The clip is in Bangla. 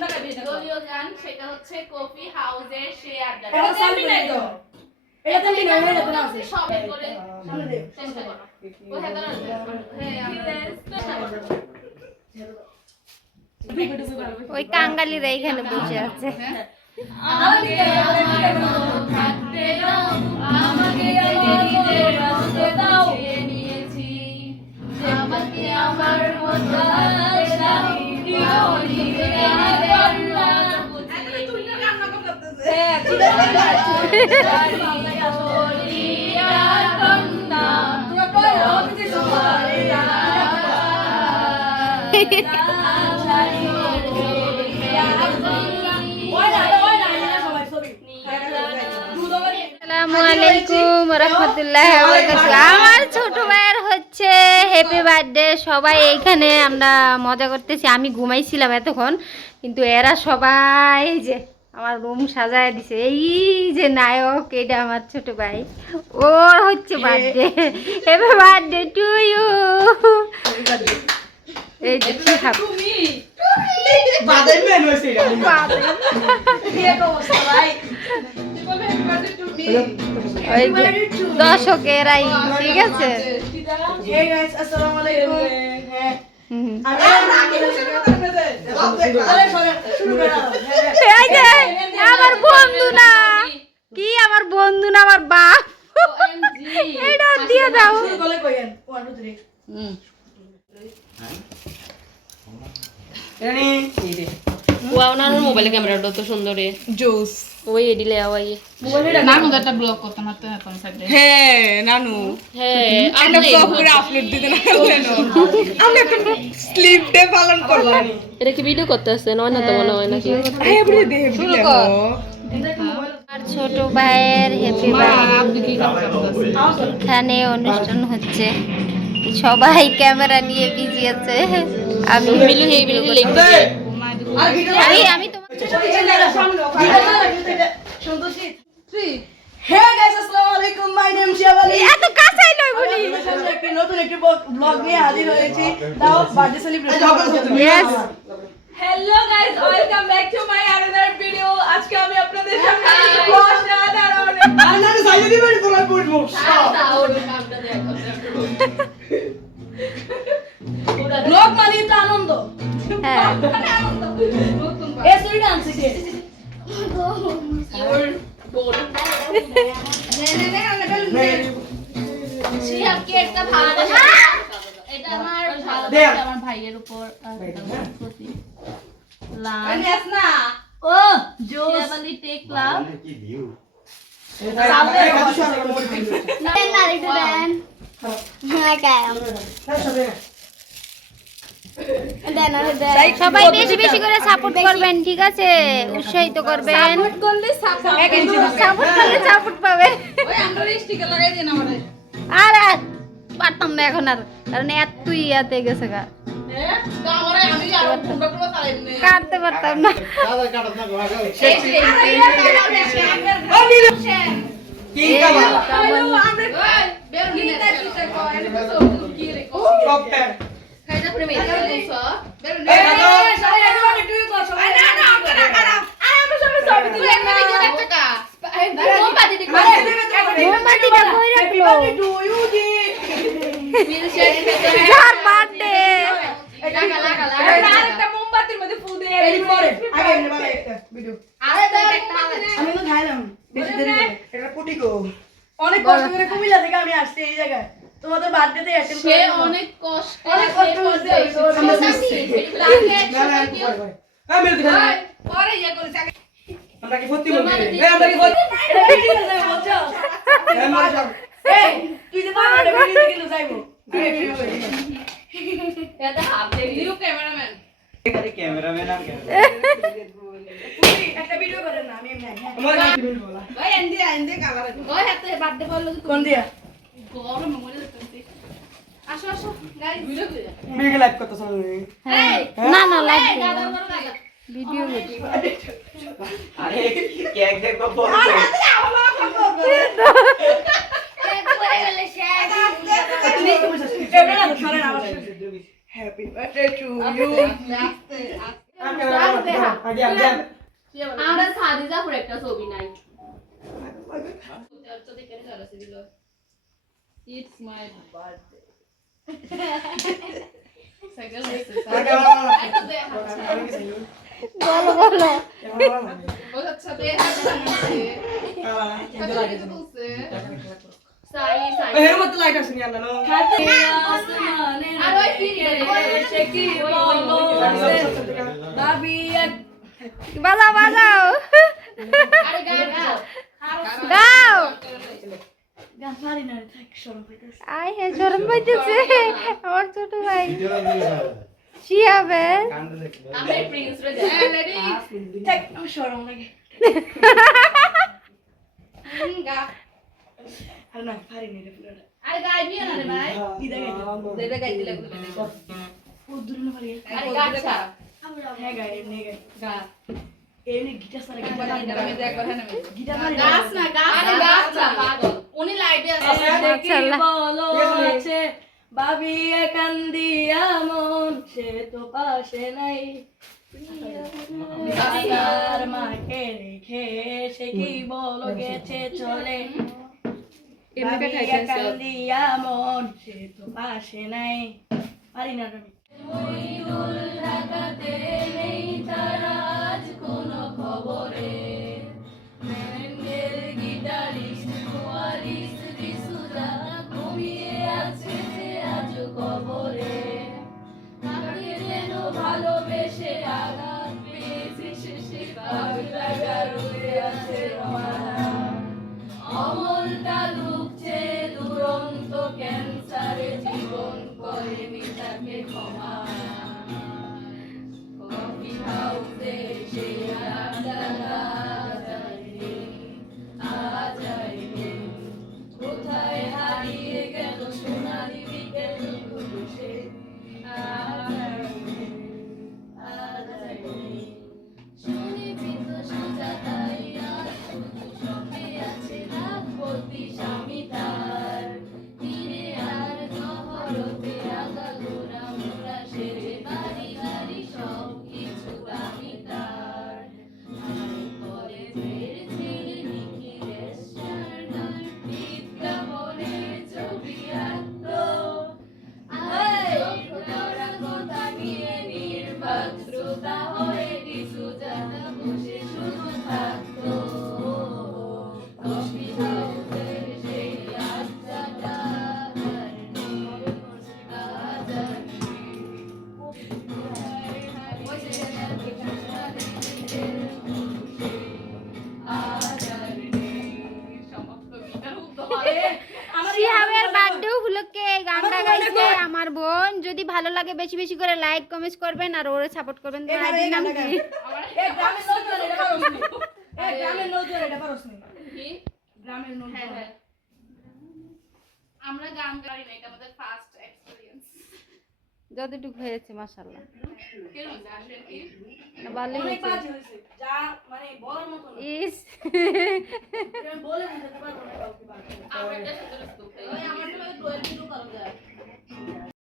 দলীয় গান সেটা হচ্ছে কফি হাউসের সে আড্ডা। এটা আমি নাই তো। এটা তো মিনা হয়ে যেত না আছে। সব করে চেষ্টা করো। কোথায় করো? ওই কাঙ্গালিরা এখানে বসে আছে। আমাকে আমার মতো থাকতে দাও, আমাকে আমার নিজের রাস্তা দাও, নিয়েছি আমাকে আমার মতো থাকতে দাও, আসসালামু আলাইকুম রাহমাতুল্লাহি ওয়া বারাকাতুহু। আমার ছোট ভাইয়ের হচ্ছে হ্যাপি বার্থডে। সবাই এইখানে আমরা মজা করতেছি। আমি ঘুমাইছিলাম এতক্ষণ, কিন্তু এরা সবাই যে আমার রুম সাজায় দিছে। এই যে নায়ক, এটা আমার ছোট ভাই, ওর হচ্ছে birthday. Happy birthday to you. এই যে তুমি বাদাই মেন হইছে এটা দিয়ে তো অবস্থা ভাই দর্শকেরাই, ঠিক আছে। হে গাইস আসসালামু আলাইকুম। হ্যাঁ আমার বন্ধু না কি, আমার বন্ধু না, আমার বাপ। এটা দিয়ে দাও। ওনার মোবাইলে ক্যামেরাটা তো সুন্দর জোস ওই এডিলে আওয়াই নানু একটা ব্লগ করতে না তো এখন সাইডে। হ্যাঁ নানু হ্যাঁ আমরা ব্লগ করে আপলোড দিতে না কেন আমরা একটা স্লিপ ডে পালন করলাম। এটা কি ভিডিও করতে আছে নয় না তো মনে হয় নাকি? হ্যাঁ বলে দে শুরু কর। আর ছোট ভাইয়ের হ্যাপি বার্থডে এখানে অনুষ্ঠান হচ্ছে, সবাই ক্যামেরা নিয়ে বিজি আছে। আমি মিলু এই ভিডিও লিখতে আমি তোমার হে গাইস আসসালামু আলাইকুম। মাই নেম শিয়াবালি। এত কাছেই লই বলি। একটি নতুন একটি ব্লগ নিয়ে হাজির হয়েছি, তাও birthday celebration. Yes, hello guys, welcome back to my another video. আজকে আমি আপনাদের সামনে অসাধারণ আনারে সাইডে দিবেন তোরা পড়বো ব্লগ মানে তো আনন্দ। হ্যাঁ এ সুইট আনছে কে শিহাব কি একটা ভালো এটা আমার ভালোবাসা আমার ভাইয়ের উপর প্রতি লাভ না ও শিহাবালি টেক লাভ সবাই বেশি বেশি করে সাপোর্ট করবেন, ঠিক আছে? উৎসাহিত করবেন, সাপোর্ট করলে সাপোর্ট পাবেন। আর পারতাম না এখন আর, কারণ এতই ইয়াতে গেছে গা, কাটতে পারতাম না। মোমবাতিটা কই রাখলো? যার বার্থডে আরেকটা মোমবাতির মধ্যে ফুল দিয়ে এই পরে আগে এনে বাবা একটা ভিডিও আরে আমি তো খাইলাম বেশি দেরি করে এটা পুটি গো অনেক কষ্ট করে কুমিল্লা থেকে আমি আসছি এই জায়গায় তোমাদের বার্থডেতে অ্যাটেন্ড সে অনেক কষ্ট করতে আমি পরে ইয়া করে থাকে আমরা কি সত্যি বলছি আমরা কি সত্যি এটা ভিডিও করে বলছো এই তুই যে বাবা ভিডিও কিন্তু যাইবো এটা হাত দিয়ে নিউ ক্যামেরাম্যান এখানে ক্যামেরাম্যান আর একটা ভিডিও করে না আমি তোমার কি বলা ওই এন্ডে কালার ওই হাতে বার্থডে বললো কোন দিয়া গরম মনে হচ্ছে আসো আসো গাইস ভিডিও করে ভিডিও লাইভ করতেছ না না লাইক দাদার বড় লাগা ভিডিও আরে কেক দেখো বল হ্যাপি বার্থডে টু ইউ আমরা খাদিজাপুর একটা ছবি নাই ইটস মাই বার্থডে বলো বলো বাজাও বাজাও গাও আই হে শরম পাইতেছে আমার ছোট ভাই শিয়াবে আমরা প্রিন্স রে আরে গাইবি না রে ভাই দেবে গাইতে লাগবে আরে গাছা গা গাছ না গাছ আরে গাছ না পাগল উনি লাইভে আছে ভাবি কান্দিয়া মন সে তো পাশে নাই আর মাকে রেখে সে কি বলো গেছে চলে কান্দিয়া মন সে তো পাশে নাই পারি না আমি ঢাকাতে নেই তারা আজ কোনো খবরে গিটারিস্ট কোয়ারিস্ট রিসুদা ঘুমিয়ে আছে যে আজ কবরে তাকে যেন ভালোবেসে আঘাত পেয়েছে শেষে পাগলা রয়ে আছে অমলটা লুকছে দুরন্ত ক্যান্সারে জীবন করেনি তাকে ক্ষমা কফি হাউসে সে কোথায় হারিয়ে গেল সোনালি বিকেল সে শুনেছি তো সোজা তাই আর শুধু শখে আছে রাগবতী স্বামী তার তীরে আর শহরতে আগাগোড়া মোরা সেরে বাড়ি বাড়ি সব কিছু দামি তার কলেজের ছেলে নিখিলের সারদার বিজ্ঞাপনে ছবি আঁকতো তোরা কথা নিয়ে নির্বাক শ্রোতা হয়ে সুজাতা বসে শুধু থাকতো কফি হাউসের সেই আড্ডাটা শিহাবের বার্থডে উপলক্ষে এই গানটা গাইছে আমার বোন। যদি ভালো লাগে বেশি বেশি করে লাইক কমেন্ট করবেন আর ওরে সাপোর্ট করবেন। তো আইডির নাম কি? আমরা গান গাই না, এটা আমাদের ফার্স্ট এক্সপেরিয়েন্স। যতটুকু হয়েছে মাশাআল্লাহ কেমন আসেন কি ভালো হয়েছে যা মানে বলার মতো না ইস বলে বুঝাতে পারবো না কাউকে আমরা এটা সুন্দর স্তূপ আমার তো 12 কিলো করা যায়